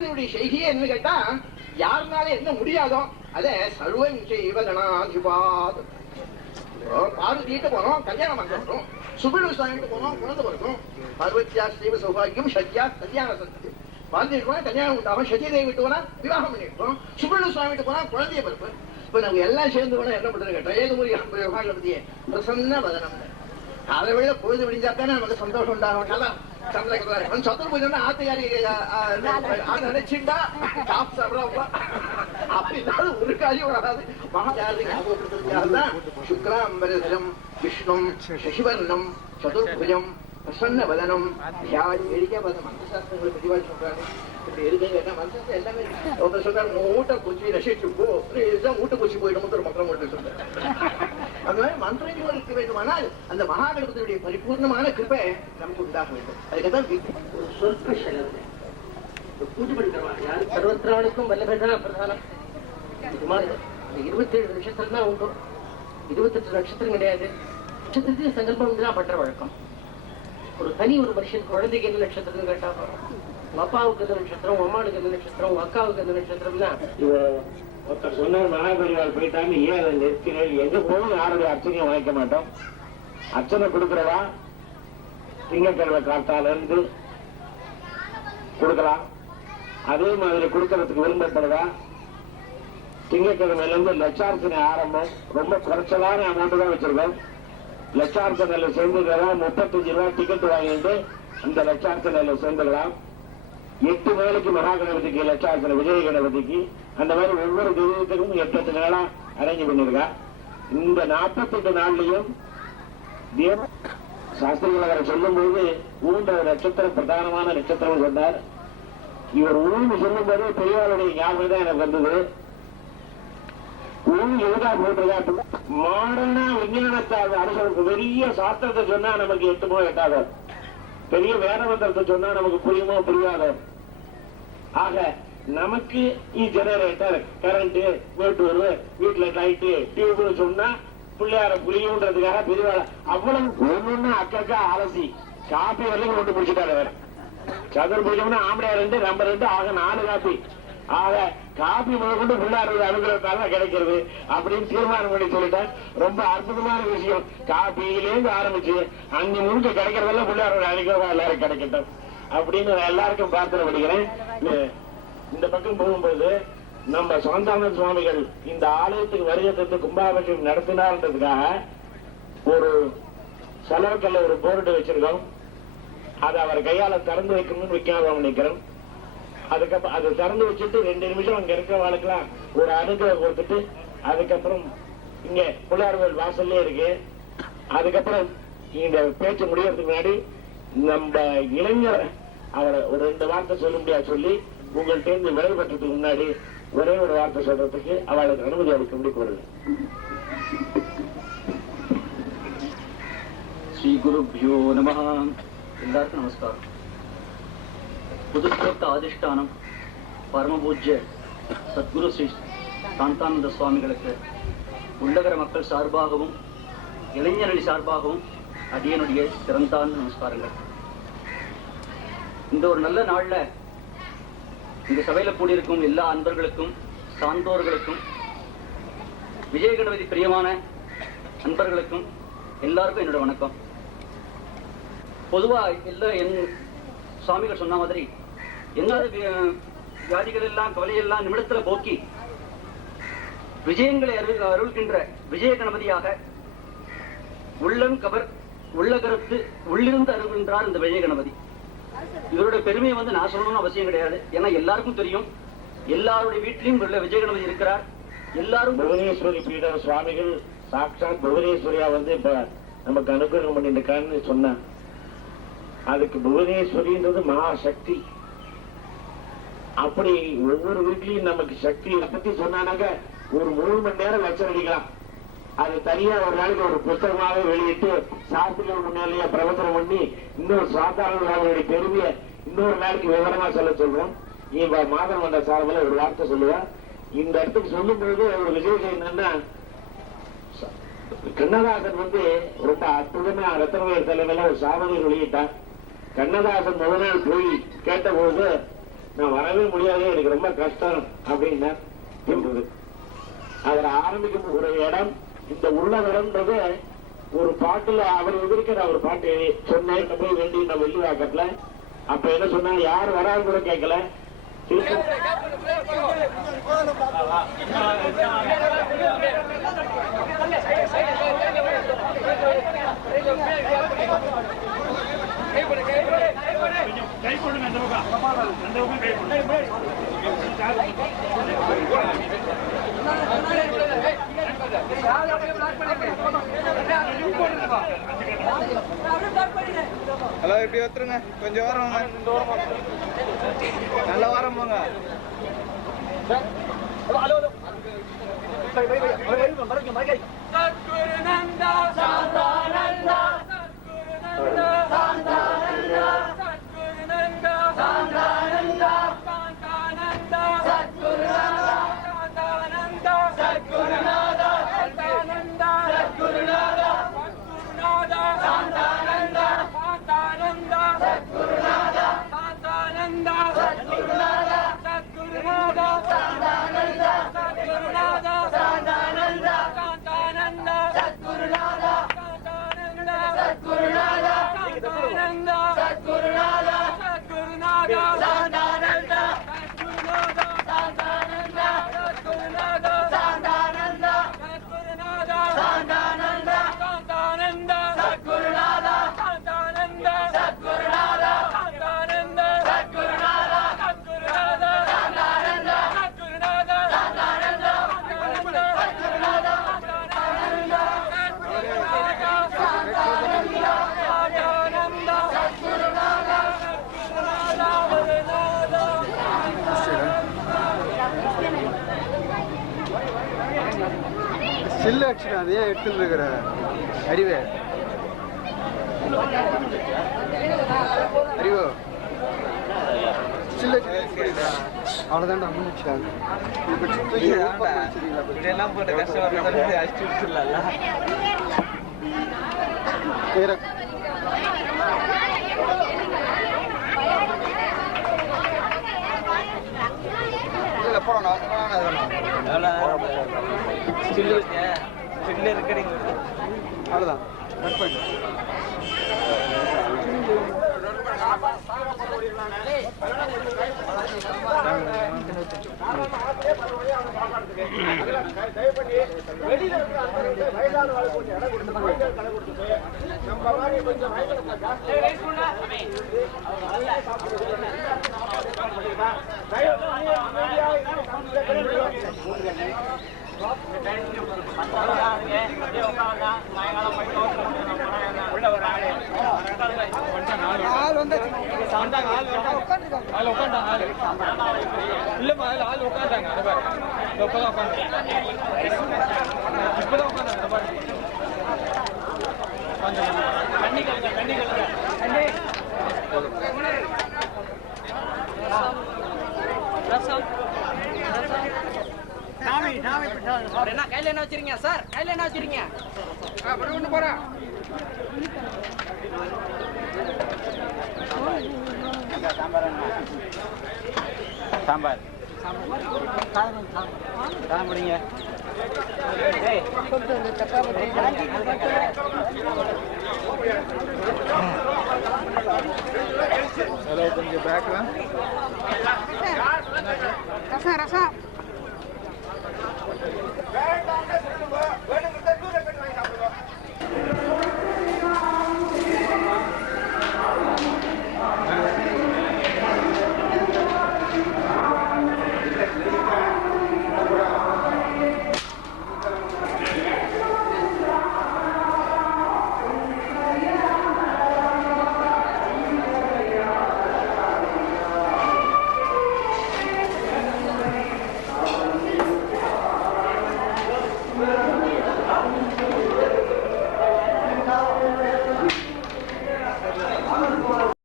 செய்தியே என்ன கேட்டா, யாருனால என்ன முடியாதோ அத சர்வம் செய்வதனாதிபாத். பார்வதிட்டு போனோம், கல்யாணம் பண்றோம். சுப்பிரமணிய சுவாமிட்டு போனோம், குழந்தை பிறக்கும். பார்வதியா ஸ்ரீவ சௌபாகியம், சத்யா கல்யாண சந்தி. பார்வதிட்டு போனா கல்யாணம் உண்டாகும், சத்ய தேவி விட்டு போனா விவாகம் பண்ணிருக்கோம், சுப்பிரமணிய சுவாமிட்டு போனா குழந்தைய பிறப்பு. இப்ப நம்ம எல்லாம் சேர்ந்து போனா என்ன பண்றது கேட்டா, ஏது முறை பத்தியே பிரசன்ன வதனம். அதை விட பொழுது விடிஞ்சாத்தானே நமக்கு சந்தோஷம் உண்டாகும். சத்துருபூஜை ஆத்தையாரி நினைச்சுட்டா அப்படி இல்லாத ஒரு காரியம் வராது. மகாஜாதான் சுக்லாம்பரம் விஷ்ணும் சசிவர்ணம் சதுர்புஜம் பிரசன்ன வதனம் மந்திரசாஸ்திரங்களை பதிவாக சொல்றாங்க. இப்படி இருக்குங்க மந்திரத்தை எல்லாமே சொல்றாங்க. மூட்டை குச்சி ரசிச்சு போ, மூட்டை குச்சி போயிடும் ஒரு மக்கள் மூட்டை சொல்றாங்க. அந்த மாதிரி மந்திரங்கள் இருக்க வேண்டுமானால் அந்த மகாகணபதியுடைய பரிபூர்ணமான கிருபை நமக்கு உண்டாக வேண்டும். அதுக்குதான் ஒரு சொற்ப செலவு பூஜை பண்ணிக்கிறோம். யாரு சர்வத்திராளுக்கும் வல்லபேதான் பிரதானம். இது மாதிரி 27 நட்சத்திரம் தான் உண்டு, 28 நட்சத்திரம் கிடையாது. நட்சத்திரத்தையும் சங்கல்பம் தான் பண்ற வழக்கம். ஒரு தனி ஒரு மனுஷன் குழந்தைக்கு என்ன நட்சத்திரம் கேட்டா, உங்க அப்பாவுக்கு எந்த நட்சத்திரம், உங்க அம்மாவுக்கு எந்த நட்சத்திரம், உங்க அக்காவுக்கு எந்த நட்சத்திரம்னா ஒருத்தர் சொன்னார் மகாபரிவார் போயிட்டாங்க, ஏன் அதை நிற்கிறேன், எங்க போகும் யாருடைய அர்ச்சனையும் வாங்கிக்க மாட்டோம். அர்ச்சனை கொடுக்கிறவா திங்கக்கிழமை காத்தால இருந்து கொடுக்கலாம். அதே மாதிரி கொடுக்கறதுக்கு விரும்பப்படுதா திங்கக்கிழமையில இருந்து லட்சார்ச்சனை ஆரம்பம். ரொம்ப குறைச்சலான அமௌண்ட் தான் வச்சிருக்கோம். லட்சார்ச்சனையில சேர்ந்துக்கலாம். 35 ரூபாய் டிக்கெட் வாங்கிட்டு அந்த லட்சார்ச்சனையில சேர்ந்துக்கலாம். 8 நாளைக்கு மகா கணபதிக்கு லட்சார்ச்சனை, விஜய கணபதிக்கு அந்த மாதிரி ஒவ்வொரு தெய்வத்துக்கும் 8 நாளா அரேஞ்ச் பண்ணிருக்கா. இந்த 48 நாள்லயும் தேவ சாஸ்திரிகள் அவரை சொல்லும் போது ஊன்ற நட்சத்திரம் பிரதானமான நட்சத்திரம் சொன்னார். இவர் ஊன்னு சொல்லும் போது பெரியவருடைய ஞாபகம் தான் எனக்கு வந்தது. ஊன் எதுக்கா போட்டிருக்கா, மாடர்னா விஞ்ஞானத்தை அரசு பெரிய சாஸ்திரத்தை சொன்னா நமக்கு எட்டுமோ எட்டாதோ, பெரிய வேத மந்திரத்தை சொன்னா நமக்கு புரியுமோ புரியாதோ. ஆக நமக்கு ஜெனரேட்டர், கரண்ட், வீட்டு வீட்டுல லைட்டு, டியூப்னு சொன்னா பிள்ளையார புரியுன்றதுக்காக பெரியவாள அவ்வளவு ஒண்ணு அக்கா அலசி காப்பி வரைக்கும் கொண்டு முடிச்சுட்டாரு. வேற சதுர்பூஜம்னா ஆம்பளை 2 நம்ம 2 ஆக 4 காப்பி. ஆக காப்பி முதற்கொண்டு பிள்ளையாரோட அனுகிரகத்தால கிடைக்கிறது அப்படின்னு தீர்மானம் பண்ணி சொல்லிட்டேன். ரொம்ப அற்புதமான விஷயம். காப்பியிலேருந்து ஆரம்பிச்சு அஞ்சு முழுக்க கிடைக்கிறதெல்லாம் பிள்ளையாரோட அனுகிரகம் எல்லாரும் கிடைக்கட்டும் அப்படின்னு எல்லாருக்கும் பிரார்த்தனை பண்ணிக்கிறேன். இந்த பக்கம் போகும்போது நம்ம சாந்தானந்த சுவாமிகள் இந்த ஆலயத்துக்கு வருகை தந்து கும்பாபிஷேகம் நடத்தினார்ன்றதுக்காக ஒரு செலவுக்கல்ல ஒரு போர்டு வச்சிருக்கோம். அதை அவர் கையால திறந்து வைக்கணும்னு வைக்காம நினைக்கிறோம். அதுக்கப்புறம் அதை திறந்து வச்சுட்டு 2 நிமிஷம் அங்க இருக்கிற வாழ்க்கலாம் ஒரு அனுகிரகம் கொடுத்துட்டு அதுக்கப்புறம் இங்க பிள்ளையார்கோவில் வாசல்லே இருக்கு. அதுக்கப்புறம் இந்த பேச்சு முடியறதுக்கு முன்னாடி நம்ம இளைஞர் அவரை ஒரு 2 வார்த்தை சொல்ல முடியாது சொல்லி உங்கள்கிட்ட இருந்து விலை பெற்றதுக்கு முன்னாடி ஒரே ஒரு வார்த்தை சொல்றதுக்கு அவளுக்கு அனுமதி அளிக்க முடியாது. ஸ்ரீ குருப்யோ நமஹ. எல்லாருக்கும் நமஸ்காரம். புதுக்கோட்ட ஆதிஷ்டானம் பரமபூஜ்ய சத்குரு ஸ்ரீ சாந்தானந்த சுவாமிகளுக்கு உள்ளகர மக்கள் சார்பாகவும் இளைஞரணி சார்பாகவும் அடியனுடைய சிறந்தான நமஸ்காரங்கள். இந்த ஒரு நல்ல நாள்ல இந்த சபையில கூடியிருக்கும் எல்லா அன்பர்களுக்கும் சான்றோர்களுக்கும் விஜய கணபதி பிரியமான அன்பர்களுக்கும் எல்லாருக்கும் என்னோட வணக்கம். பொதுவா என் சுவாமிகள் சொன்ன மாதிரி எல்லா வியாதிகள் எல்லாம் கவலையெல்லாம் நிமிடத்துல போக்கி விஜயங்களை அருள்கின்ற விஜய கணபதியாக உள்ளம் கவர் உள்ள கருத்து உள்ளிருந்து அருள்கின்றார் இந்த விஜய கணபதி. இவருடைய பெருமையை நான் சொல்லணும்னு அவசியம் கிடையாது. ஏன்னா எல்லாருக்கும் தெரியும், எல்லாருடைய வீட்டிலையும் உள்ள விஜய கணபதி இருக்கிறார். எல்லாரும் புவனேஸ்வரி பீட சுவாமிகள் சாட்சாத் புவனேஸ்வரியா இப்ப நமக்கு அனுகிரகம் பண்ணிருக்கான்னு சொன்ன அதுக்கு புவனேஸ்வரின்றது மகாசக்தி. அப்படி ஒவ்வொரு வீட்லயும் நமக்கு சக்தி பத்தி சொன்னானாக்க ஒரு 3 மணி நேரம் லட்சம் அடிக்கலாம். அது தனியா ஒரு நாளைக்கு ஒரு புத்தகமாவே வெளியிட்டு சாஸ்திரிகள் முன்னாலேயே பிரவச்சனம் பண்ணி இன்னொரு சாதாரண பெருமையை இன்னொரு நாளைக்கு விவரமா சொல்றோம். இவ மாதம் மன்ற சார்பில் ஒரு வார்த்தை சொல்லுவா. இந்த இடத்துக்கு சொல்லும் பொழுது ஒரு விசேஷம் என்னன்னா, கண்ணதாசன் ரொம்ப அற்புதமா ரத்தனவேர் தலைமையில ஒரு சாதனை வெளியிட்டார். கண்ணதாசன் முதல் நாள் போய் கேட்ட போது நான் வரவே முடியாது, எனக்கு ரொம்ப கஷ்டம் அப்படின்னா இருந்தது. அவர் ஆரம்பிக்கும் ஒரு இடம், இந்த உள்ளவரம்ன்றது ஒரு பாட்டுல அவர் எதிர்க்கிற ஒரு பாட்டு சொன்னேன் போய் வேண்டி நான் வெள்ளிவாக்கத்துல. அப்ப என்ன சொன்னா, யார் வராது கூட கேட்கல. ஹலோ, இப்படி ஒத்துருங்க, கொஞ்சம் வாரம் நல்ல வாரம் போங்க. சத்குருநந்தா சாந்தானந்தா சத்குருநந்தா சாந்தானந்தா சத்குருநந்தா சாந்தானந்தா சாந்தானந்தா சத்குருநாதா சாந்தானந்தா சத்குருநாதா சாந்தானந்தா சத்குருநாதா சத்குருநாதா சாந்தானந்தா சாந்தானந்தா சத்குருநாதா சாந்தானந்தா சத்குருநாதா சத்குருநாதா சாந்தானந்தா சத்குருநாதா சாந்தானந்தா சாந்தானந்தா சத்குருநாதா சாந்தானந்தா சத்குருநாதா சாந்தானந்தா சத்குருநாதா சத்குருநாதா சாந்தானந்தா சத்குருநாதா சாந்தானந்தா சத்குருநாதா சாந்தானந்தா சத்குருநாதா சாந்தானந்தா சாந்தானந்தா சத்குருநாதா சாந்தானந்தா சத்குருநாதா சாந்தானந்தா சத்குருநாதா சத்குருநாதா சாந்தானந்தா சத்குருநாதா சாந்தானந்தா சத்குருநாதா சத்குருநாதா சாந்தானந்தா சாந்தானந்தா சத்குருநாதா சத்குருநாதா வரநாதா. ஸ்டில் ஆக்சுவலா அதையே எடுத்துட்டு இருக்கிற அறிவு அறிவு ஸ்டில் அவ்வளோதான்டா முடிச்சாங்க. இதெல்லாம் போட்டு கஷ்டப்படுறது அடிச்சு இல்ல. அவ்வளோதான். வெளியில வயதான வாழ்க்கை இடம் கொடுத்து கடை கொடுத்து நம்ம மாதிரி கொஞ்சம் கையில என்ன வச்சிருக்கீங்க சார்? கையில என்ன வச்சிருக்கீங்க? போறேன். சாம்பார் சாப்பிடுங்க. கொஞ்சம் பேக் ரசம் ரசம்